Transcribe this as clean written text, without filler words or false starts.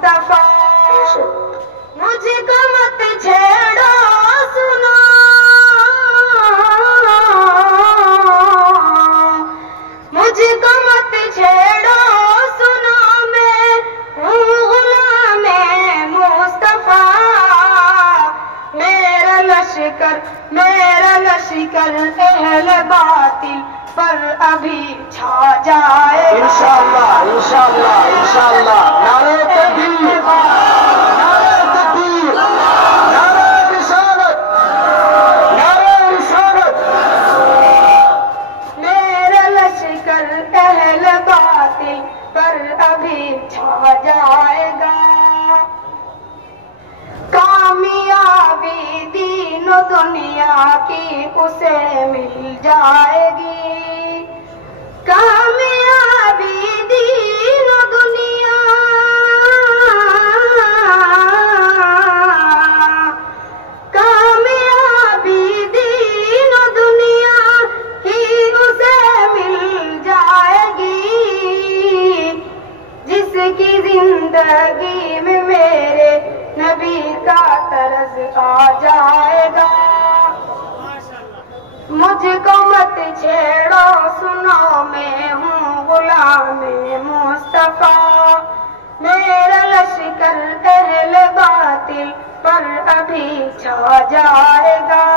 मुस्तफा। मुझको मत छेड़ो सुनो, मुझको मत छेड़ो सुनो, मैं हूँ गुलामे मुस्तफा। मेरा लश्कर अहले बातिल पर अभी छा जाएगा। इंशाअल्लाह इंशाअल्लाह इंशाअल्लाह। नारे तकबीर, नारे तकबीर, नारे रिसालत, नारे रिसालत। मेरा लश्कर अहले बातिल पर अभी छा जाएगा। कामयाबी दीनो दुनिया की उसे मिल जाएगी। कामयाबी दीनो दुनिया, कामयाबी दीनो दुनिया की उसे मिल जाएगी। जिसकी जिंदगी में मेरे नबी का तरस आ जाएगा। मुझको मत छेड़ो सुनो, मैं हूँ गुलामे मुस्तफा। मेरा लश्कर अहले बातिल पर अभी छा जाएगा।